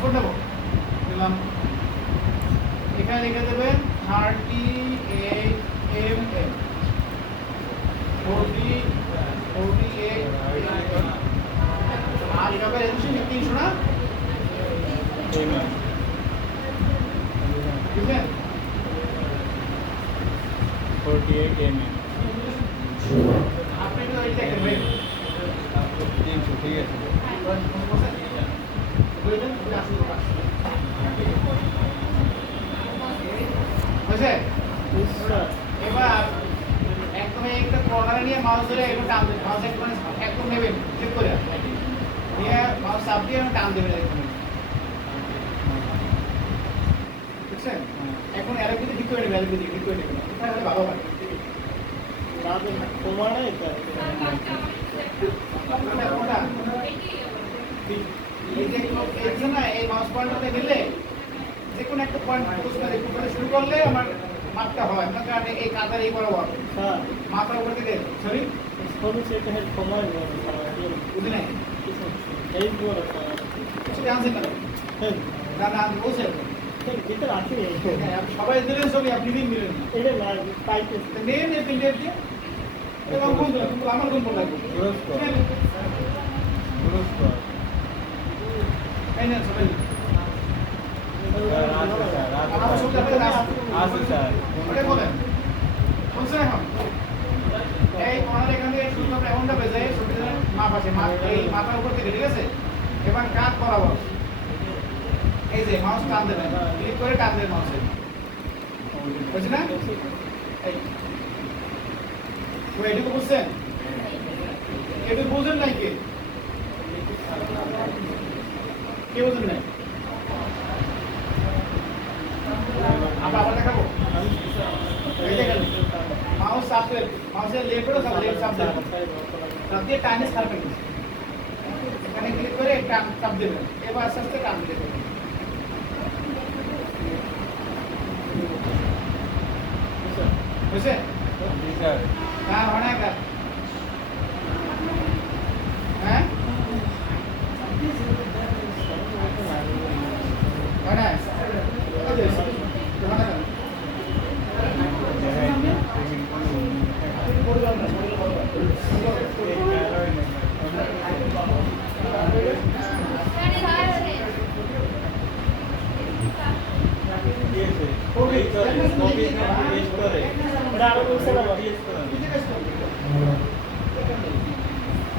Passport নেবো দিলাম, এখানে লিখে দেবেন 38 mm 48 আর এভাবে রেজুলেশন 300 না বুঝলেন 48 mm আপনি তো এটা দেখবেন 300 ঠিক আছে বুঝছে এবার একদম একটা কর্নারে নিয়ে মাউস ধরে একটু টান দেবেন, মাউস একদম নেবেন চেক করে নিয়ে মাউস চাপ দিয়ে টান দেবেন একদম, বুঝছেন? এখন এর ভিতরে ঠিক করে নেবেন, এর ভিতরে ঠিক করে নেবেন, এটা হলে ভালো হয়। তোমার না এটা কোনটা এই যে এই না এই মাউস পয়েন্টটাতে গেলে যে কোনো একটা পয়েন্ট ফোকাস করে একটু করে শুরু করলে আমার মাপটা হয়, আপনার কারণে এই কাতার এই বরাবর হ্যাঁ মাথার উপর থেকে সরি সবই সেটা হেড কমাই বুঝি নাই এই বড় কিছু আনছেন না হ্যাঁ না না বলছে ভিতরে আছে আপনি সবাই দিলেন ছবি আপনি দিন দিলেন এটা না পাইতে নেন এই প্রিন্টার দিয়ে এবং কোন আমার কোন কোন লাগবে এই নেন সবাই ওটা বলেন বলছেন এখন এই ওনার এখানে শুধু আমরা এমনটা বেজে সবজির মাপ আছে, মাপ এই মাথার উপর থেকে ঠিক আছে, এবার কাত বরাবর এই যে মাউস টান দেবেন, ক্লিক করে টান দেবেন মাউসে, বুঝছি না? এই তো এটুকু বুঝছেন? এটুকু বুঝেন নাই কে বুঝেন নাই? আবার দেখাবো এই দেখেন মাউস চাপে মাউসের লেফট ও লেফট চাপ দেবেন, চাপ দিয়ে টানে ছাড়বেন, এখানে ক্লিক করে টান চাপ দেবেন, এবার আস্তে আস্তে টান দিতে হবে, বুঝছে? হ্যাঁ অনেক হ্যাঁ অনেক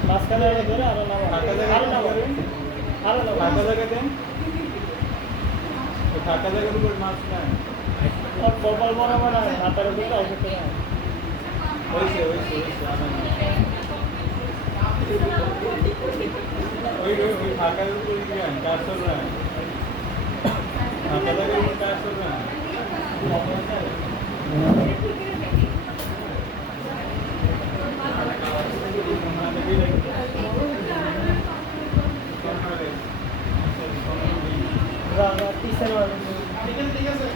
মাঝখানে ধরে আরো নাম ফাঁকা জায়গা দেন, ফাঁকা জায়গার উপর মাছ নাই আর কপাল বরাবর হাতের উপরে অবস্থা না হয়েছে ওই ফাঁকার উপর যান কাজ চলবে না, ফাঁকা জায়গার উপর কাজ চলবে না ঠিক আছে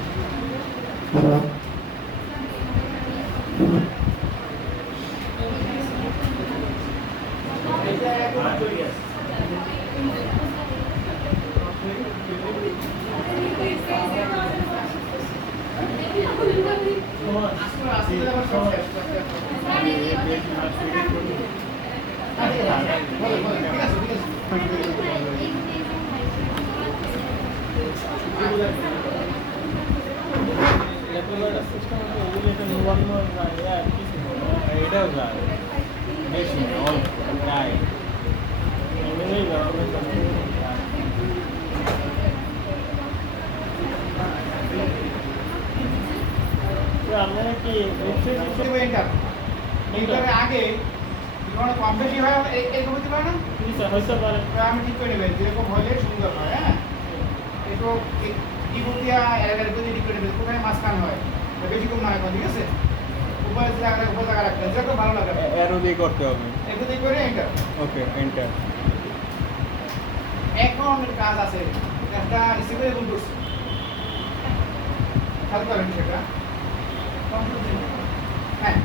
এটাও যায় বেশি অল্প গায়ে আপনারা কি এটার আগে কোনো কম বেশি হয় এরকম হতে পারে না, হইতে পারে তো আমি ঠিক করে নেবেন যেরকম হলে সুন্দর হয়, হ্যাঁ একটু কিবোর্ড দিয়া এর করে ঠিক করে নেবেন, কোথায় মাঝখান হয় বেশি কম না হয়, ঠিক আছে? উপরে জায়গা রাখবেন যেরকম ভালো লাগে অ্যারো দিয়ে করতে হবে, একটু দিয়ে করে এন্টার। ওকে এন্টার। এখন কাজ আছে, একটা রিসিভারে ভুল করছি, খেয়াল করেন সেটা। হ্যাঁ